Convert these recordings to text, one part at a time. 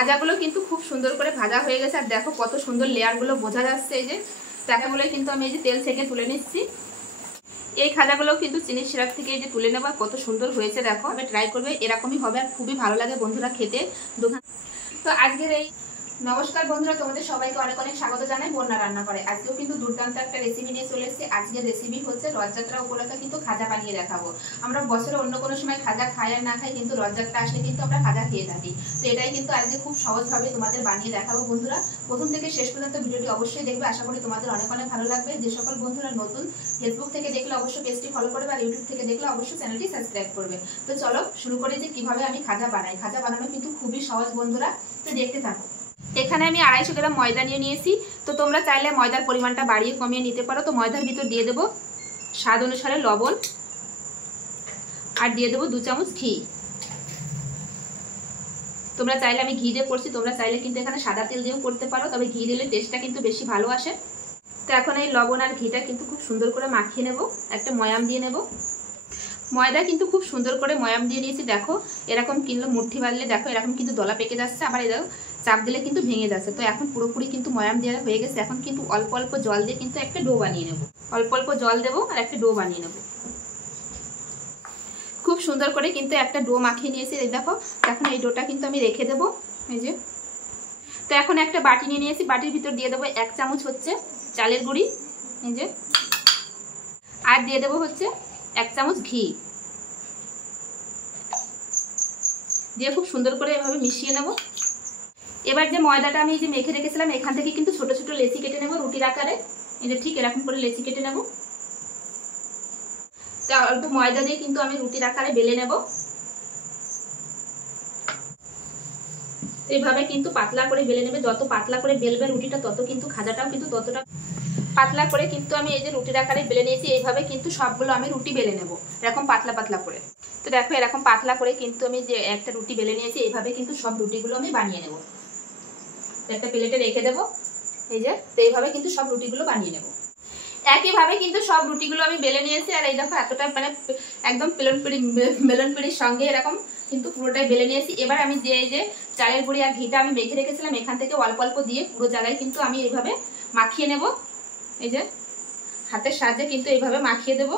খাজাগুলো কিন্তু খুব সুন্দর করে ভাজা হয়ে গেছে। আর দেখো কত সুন্দর লেয়ারগুলো বোঝা যাচ্ছে। এই যে টাকাগুলো কিন্তু আমি এই যে তেল থেকে তুলে নিচ্ছি। এই খাজাগুলো কিন্তু চিনির সিরাপ থেকে এই যে তুলে নেওয়া কত সুন্দর হয়েছে। দেখো আমি ট্রাই করবে, এরকমই হবে আর খুবই ভালো লাগে বন্ধুরা খেতে। তো আজকের এই নমস্কার বন্ধুরা, তোমাদের সবাইকে অনেক অনেক স্বাগত জানাই বন্যা রান্না করে। আজকেও কিন্তু দুর্দান্ত একটা রেসিপি নিয়ে চলে এসেছি। আজকের রেসিপি হচ্ছে রথযাত্রা উপলক্ষে কিন্তু খাজা বানিয়ে দেখাবো। আমরা বছরে অন্য কোনো সময় খাজা খাই আর না খাই, কিন্তু রথযাত্রা আসলে কিন্তু আমরা খাজা খেয়ে থাকি। তো এটাই কিন্তু আজকে খুব সহজভাবে তোমাদের বানিয়ে দেখাবো বন্ধুরা। প্রথম থেকে শেষ পর্যন্ত ভিডিওটি অবশ্যই দেখবে, আশা করি তোমাদের অনেক অনেক ভালো লাগবে। যে সকল বন্ধুরা নতুন ফেসবুক থেকে দেখলে অবশ্যই পেজটি ফলো করবে, আর ইউটিউব থেকে দেখলে অবশ্যই চ্যানেলটি সাবস্ক্রাইব করবে। তো চলো শুরু করি যে কিভাবে আমি খাজা বানাই। খাজা বানানো কিন্তু খুবই সহজ বন্ধুরা, তো দেখতে থাকো। এখানে আমি 250 গ্রাম ময়দা নিয়ে নিয়েছি। তো তোমরা চাইলে ময়দার পরিমাণটা বাড়িয়ে কমিয়ে নিতে পারো। তো ময়দার ভিতর দিয়ে দেবো স্বাদ অনুসারে লবণ, আর দিয়ে দেবো 2 চামচ ঘি। তোমরা চাইলে, আমি ঘি দিয়ে করছি, তোমরা চাইলে কিন্তু এখানে সাদা তেল দিয়েও করতে পারো, তবে ঘি দিলে টেস্টটা কিন্তু বেশি ভালো আসে। তো এখন এই লবণ আর ঘিটা কিন্তু খুব সুন্দর করে মাখিয়ে নেব, একটা ময়াম দিয়ে নেব। ময়দা কিন্তু খুব সুন্দর করে ময়াম দিয়ে নিয়েছি। দেখো এরকম কিন্তু মুঠি বাঁধলে দেখো এরকম কিন্তু দলা পেকে যাচ্ছে, আবার এই দেখো চাপ দিলে কিন্তু ভেঙে যাচ্ছে। তো এখন পুরোপুরি কিন্তু ময়াম দেওয়া হয়ে গেছে। এখন কিন্তু অল্প অল্প জল দিয়ে কিন্তু একটা ডো বানিয়ে নেব। অল্প অল্প জল দেবো আর একটা ডো বানিয়ে নেব। খুব সুন্দর করে কিন্তু একটা ডো মাখিয়ে নিয়েছি। দেখো এখন এই ডোটা কিন্তু আমি রেখে দেবো। এই যে, তো এখন একটা বাটি নিয়ে নিয়েছি। বাটির ভিতর দিয়ে দেবো 1 চামচ হচ্ছে চালের গুঁড়ি, এই যে, আর দিয়ে দেবো হচ্ছে 1 চামচ ঘি দিয়ে খুব সুন্দর করে এভাবে মিশিয়ে নেব। এবার যে ময়দাটা আমি যে মেখে রেখেছিলাম, এখান থেকে কিন্তু ছোট ছোট লেচি কেটে নেব রুটির আকারে। এই যে ঠিক এরকম করে লেচি কেটে নেব। তো অল্প ময়দা দিয়ে কিন্তু আমি রুটির আকারে বেলে নেব। এইভাবে কিন্তু পাতলা করে বেলে নেবে। যত পাতলা করে বেলবে রুটিটা, তত কিন্তু খাজাটাও কিন্তু ততটা পাতলা করে কিন্তু আমি এই যে রুটির আকারে বেলে নিয়েছি। এইভাবে কিন্তু সবগুলো আমি রুটি বেলে নেব, এরকম পাতলা পাতলা করে। তো দেখো এরকম পাতলা করে কিন্তু আমি যে একটা রুটি বেলে নিয়েছি, এইভাবে কিন্তু সব রুটিগুলো আমি বানিয়ে নেব। একটা প্লেটে রেখে দেবো। এই যে, তো এইভাবে কিন্তু সব রুটিগুলো বানিয়ে নেব। একইভাবে কিন্তু সব রুটিগুলো আমি বেলে নিয়েছি। আর এই দেখো এতটা মানে একদম বেলন পিড়ির সঙ্গে এরকম কিন্তু পুরোটাই বেলে নিয়েছি। এবার আমি যে এই যে চালের গুঁড়ি আর ঘিটা আমি মেখে রেখেছিলাম, এখান থেকে অল্প অল্প দিয়ে পুরো জায়গায় কিন্তু আমি এইভাবে মাখিয়ে নেব। এই যে হাতের সাহায্যে কিন্তু এইভাবে মাখিয়ে দেব।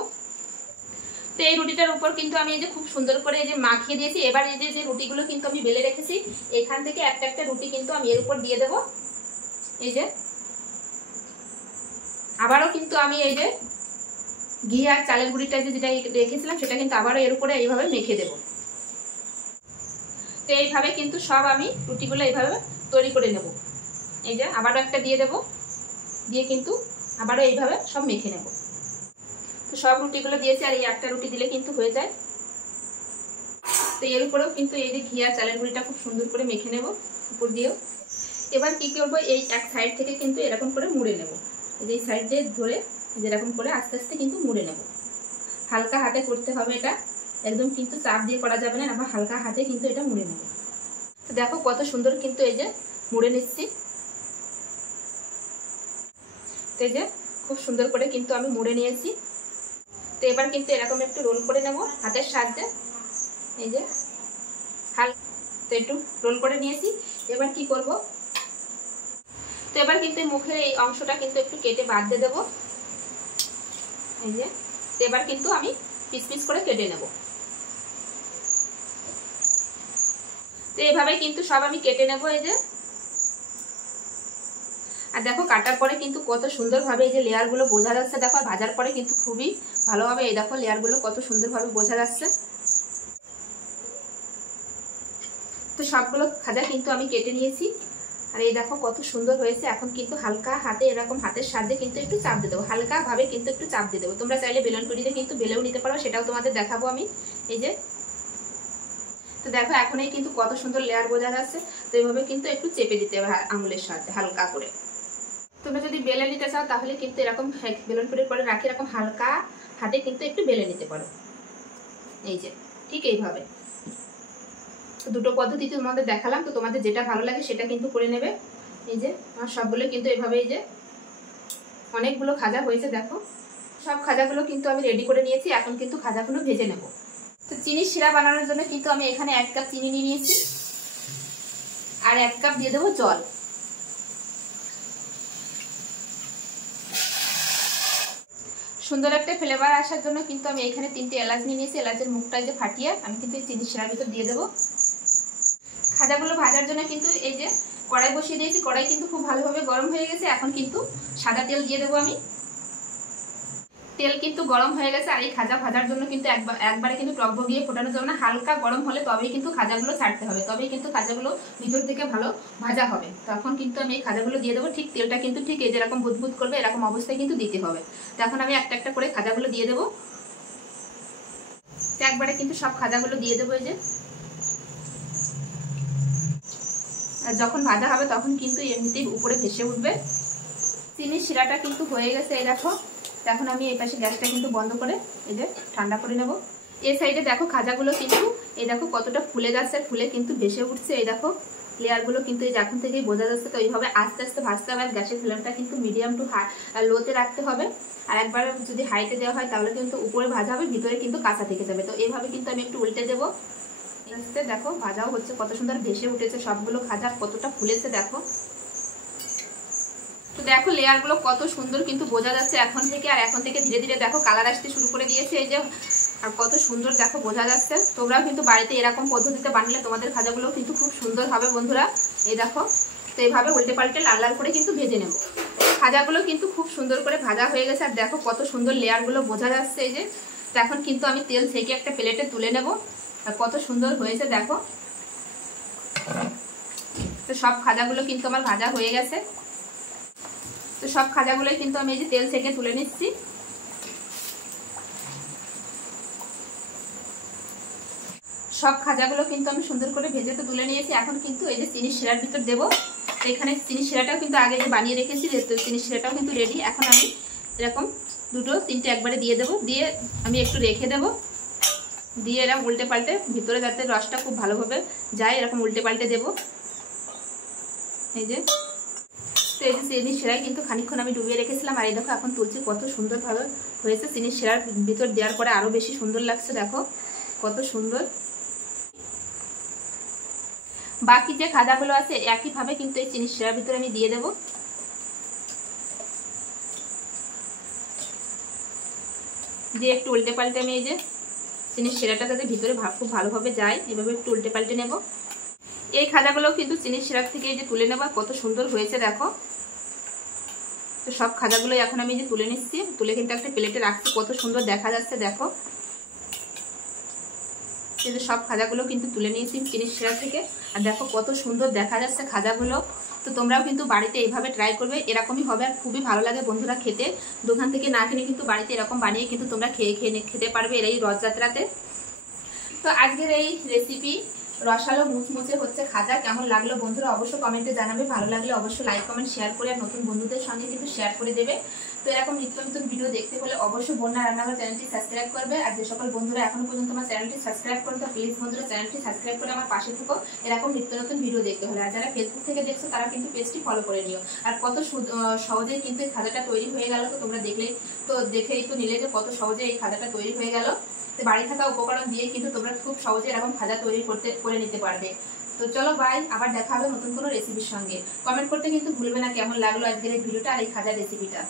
তো এই রুটিটার উপর কিন্তু আমি এই যে খুব সুন্দর করে এই যে মাখিয়ে দিয়েছি। এবার এই যে রুটিগুলো কিন্তু আমি বেলে রেখেছি, এখান থেকে একটা একটা রুটি কিন্তু আমি এর উপর দিয়ে দেব। এই যে আবারও কিন্তু আমি এই যে ঘি আর চালের গুঁড়িটা যেটা রেখেছিলাম, সেটা কিন্তু আবারও এর উপরে এইভাবে মেখে দেব। তো এইভাবে কিন্তু সব আমি রুটিগুলো এইভাবে তৈরি করে নেব। এই যে আবারও একটা দিয়ে দেব, দিয়ে কিন্তু আবারও এইভাবে সব মেখে নেব। তো সব রুটিগুলো দিয়েছি, আর এই একটা রুটি দিলে কিন্তু হয়ে যায়। তো এর উপরেও কিন্তু এই যে ঘি আর চালের গুঁড়িটা খুব সুন্দর করে মেখে নেব উপর দিয়েও। এবার কি করবো, এই এক সাইড থেকে কিন্তু এরকম করে মুড়ে নেব। এই যে সাইড দিয়ে ধরে যেরকম করে আস্তে আস্তে কিন্তু মুড়ে নেব। হালকা হাতে করতে হবে এটা, একদম কিন্তু চাপ দিয়ে করা যাবে না, আবার হালকা হাতে কিন্তু এটা মুড়ে নেব। তো দেখো কত সুন্দর কিন্তু এই যে মুড়ে নিচ্ছি। তো এই যে খুব সুন্দর করে কিন্তু আমি মুড়ে নিয়েছি। তো এবার কিন্তু এরকম একটু রোল করে নেব হাতের সাহায্যে। এই যে তো একটু রোল করে নিয়েছি। এবার কি করব, তো এবার কিন্তু মুখের এই অংশটা কিন্তু একটু কেটে বাদ দিয়ে দেবো। এই যে, তো এবার কিন্তু আমি পিস পিস করে কেটে নেব। তো এইভাবে কিন্তু সব আমি কেটে নেব। এই যে, আর দেখো কাটার পরে কিন্তু কত সুন্দরভাবে এই যে লেয়ারগুলো বোঝা যাচ্ছে। দেখো ভাজার পরে কিন্তু খুবই ভালোভাবে এই দেখো লেয়ারগুলো কত সুন্দরভাবে বোঝা যাচ্ছে। তো সবগুলো খাজা কিন্তু আমি কেটে নিয়েছি। আর এই দেখো কত সুন্দর হয়েছে। এখন কিন্তু হালকা হাতে এরকম হাতের সাহায্যে কিন্তু একটু চাপ দিয়ে দেবো, হালকা ভাবে কিন্তু একটু চাপ দিয়ে দেবো। তোমরা চাইলে বেলন পিড়িতে কিন্তু বেলেও নিতে পারো, সেটাও তোমাদের দেখাবো আমি। এই যে, তো দেখো এখনই কিন্তু কত সুন্দর লেয়ার বোঝা যাচ্ছে। তো এইভাবে কিন্তু একটু চেপে দিতে হবে আঙুলের সাহায্যে হালকা করে। তোমরা যদি বেলে নিতে চাও তাহলে কিন্তু এরকম বেলন পিড়ির পরে রাখি এরকম হালকা হাতে কিন্তু একটু বেলে নিতে পারো। এই যে ঠিক এইভাবে। তো দুটো পদ্ধতি তোমাদের দেখালাম, তো তোমাদের যেটা ভালো লাগে সেটা কিন্তু করে নেবে। এই যে আমার সবগুলো কিন্তু এভাবে এই যে অনেকগুলো খাজা হয়েছে। দেখো সব খাজাগুলো কিন্তু আমি রেডি করে নিয়েছি। এখন কিন্তু খাজাগুলো ভেজে নেব। তো চিনির শিরা বানানোর জন্য কিন্তু আমি এখানে 1 কাপ চিনি নিয়ে নিয়েছি। আর 1 কাপ দিয়ে দেবো জল। সুন্দর একটা ফ্লেভার আসার জন্য কিন্তু আমি এখানে 3টে এলাচ নিয়ে নিয়েছি। এলাচের মুখটা যে ফাটিয়ে আমি কিন্তু এই চিনি শিরার ভিতর দিয়ে দেবো। খাজাগুলো ভাজার জন্য কিন্তু এই যে কড়াই বসিয়ে দিয়েছি। কড়াই কিন্তু খুব ভালোভাবে গরম হয়ে গেছে। এখন কিন্তু সাদা তেল দিয়ে দেবো আমি। তেল কিন্তু গরম হয়ে গেছে। আর এই খাজা ভাজার জন্য কিন্তু একবারে কিন্তু টকবগিয়ে ফোটানো যাবে না, হালকা গরম হলে তবেই কিন্তু খাজাগুলো ছাড়তে হবে, তবেই কিন্তু খাজাগুলো ভিতর থেকে ভালো ভাজা হবে। তখন কিন্তু আমি এই খাজাগুলো দিয়ে দেবো। ঠিক তেলটা কিন্তু ঠিক এই যেরকম বুদবুদ করবে এরকম অবস্থায় কিন্তু দিতে হবে। তো এখন আমি একটা একটা করে খাজাগুলো দিয়ে দেবো। একবারে কিন্তু সব খাজাগুলো দিয়ে দেবো এই যে। আর যখন ভাজা হবে তখন কিন্তু এমনিতেই উপরে ভেসে উঠবে। চিনির শিরাটা কিন্তু হয়ে গেছে এই দেখো। এখন আমি এই পাশে গ্যাসটা কিন্তু বন্ধ করে এই যে ঠান্ডা করে নেব। এই সাইডে দেখো খাজাগুলো কিন্তু এই দেখো কতটা ফুলে যাচ্ছে, ফুলে কিন্তু ভেসে উঠছে। এই দেখো লেয়ারগুলো কিন্তু এই এখন থেকেই বোঝা যাচ্ছে। তো এইভাবে আস্তে আস্তে ভাজতে হবে। গ্যাসের ফ্লেমটা কিন্তু মিডিয়াম টু লোতে রাখতে হবে। আর একবার যদি হাইতে দেওয়া হয় তাহলে কিন্তু উপরে ভাজা হবে, ভিতরে কিন্তু কাঁচা থেকে যাবে। তো এইভাবে কিন্তু আমি একটু উল্টে দেবো। দেখো ভাজাও হচ্ছে, কত সুন্দর ভেসে উঠেছে সবগুলো খাজা, কতটা ফুলেছে দেখো। তো দেখো লেয়ারগুলো কত সুন্দর কিন্তু বোঝা যাচ্ছে এখন থেকে। আর এখন থেকে ধীরে ধীরে দেখো কালার আসতে শুরু করে দিয়েছে এই যে। আর কত সুন্দর দেখো বোঝা যাচ্ছে। তোমরাও কিন্তু বাড়িতে এরকম পদ্ধতিতে বানালে তোমাদের খাজাগুলো কিন্তু খুব সুন্দর হবে বন্ধুরা। এই দেখো। তো এইভাবে উল্টে পাল্টে লাল লাল করে কিন্তু ভেজে নেব। খাজাগুলো কিন্তু খুব সুন্দর করে ভাজা হয়ে গেছে। আর দেখো কত সুন্দর লেয়ারগুলো বোঝা যাচ্ছে এই যে। তো এখন কিন্তু আমি তেল ছেঁকে একটা প্লেটে তুলে নেব। আর কত সুন্দর হয়েছে দেখো। তো সব খাজাগুলো কিন্তু আমার ভাজা হয়ে গেছে। তো সব খাজাগুলোই কিন্তু আমি এই যে তেল ছেঁকে তুলে নিচ্ছি। সব খাজাগুলো কিন্তু আমি সুন্দর করে ভেজে তো তুলে নিয়েছি। এখন কিন্তু এই যে চিনির শিরার ভিতর দেবো। এখানে চিনির শিরাটাও কিন্তু আগে যে বানিয়ে রেখেছি, চিনির শিরাটাও কিন্তু রেডি। এখন আমি এরকম 2-3টে একবারে দিয়ে দেবো। দিয়ে আমি একটু রেখে দেবো। দিয়ে এরকম উল্টে পাল্টে ভিতরে যাতে রসটা খুব ভালোভাবে যায় এরকম উল্টে পাল্টে দেবো এই যে। তো এই যে চিনির শিরায় কিন্তু খানিকক্ষণ আমি ডুবিয়ে রেখেছিলাম। আর এই দেখো এখন তুলছি, কত সুন্দরভাবে হয়েছে। চিনির শিরার ভিতর দেওয়ার পরে আরো বেশি সুন্দর লাগছে দেখো কত সুন্দর। বাকি যে খাজাগুলো আছে একইভাবে কিন্তু এই চিনির শিরার ভিতরে আমি দিয়ে দেবো। দিয়ে একটু উল্টে পাল্টে আমি এই যে চিনির শিরাটা যাতে ভিতরে খুব ভালোভাবে যায় এভাবে একটু উল্টে পাল্টে নেব। এই খাজাগুলো কিন্তু চিনির শিরার থেকে এই যে তুলে নেব। কত সুন্দর হয়েছে দেখো। তো সব খাজাগুলো এখন আমি যে তুলে নিচ্ছি, তুলে কিন্তু একটা প্লেটে রাখছি। কত সুন্দর দেখা যাচ্ছে দেখো। এই যে সব খাজাগুলো কিন্তু তুলে নিয়েছি চিনির শিরা থেকে। আর দেখো কত সুন্দর দেখা যাচ্ছে খাজাগুলো। তো তোমরাও কিন্তু বাড়িতে এইভাবে ট্রাই করবে, এরকমই হবে। আর খুবই ভালো লাগে বন্ধুরা খেতে। দোকান থেকে না কিনে কিন্তু বাড়িতে এরকম বানিয়ে কিন্তু তোমরা খেতে পারবে এই রথযাত্রাতে। তো আজকের এই রেসিপি রসালো মুচমুচে হচ্ছে খাজা কেমন লাগলো বন্ধুরা অবশ্যই কমেন্টে জানাবে। ভালো লাগলে অবশ্যই লাইক কমেন্ট শেয়ার করে আর নতুন বন্ধুদের সঙ্গে কিন্তু শেয়ার করে দেবে। তো এরকম নিত্য নতুন ভিডিও দেখতে হলে অবশ্যই বন্যা রান্নাঘর চ্যানেলটি সাবস্ক্রাইব করবে। আর যে সকল বন্ধুরা এখনো পর্যন্ত আমার চ্যানেলটি সাবস্ক্রাইব করো তো প্লিজ বন্ধুরা চ্যানেলটি সাবস্ক্রাইব করে আমার পাশে থেকো এরকম নিত্য নতুন ভিডিও দেখতে হলে। আর যারা ফেসবুক থেকে দেখছো তারা কিন্তু পেজটি ফলো করে নিও। আর কত সহজেই কিন্তু এই খাজাটা তৈরি হয়ে গেল। তো তোমরা দেখেই তো নিলে যে কত সহজে এই খাজাটা তৈরি হয়ে গেল। তো বাড়ি থাকা উপকরণ দিয়ে কিন্তু তোমরা খুব সহজে এরকম খাজা তৈরি করে নিতে পারবে। তো চলো বাই, আবার দেখা হবে নতুন কোনো রেসিপির সঙ্গে। কমেন্ট করতে কিন্তু ভুলবে না কেমন লাগলো আজকের এই ভিডিওটা আর এই খাজার রেসিপিটা।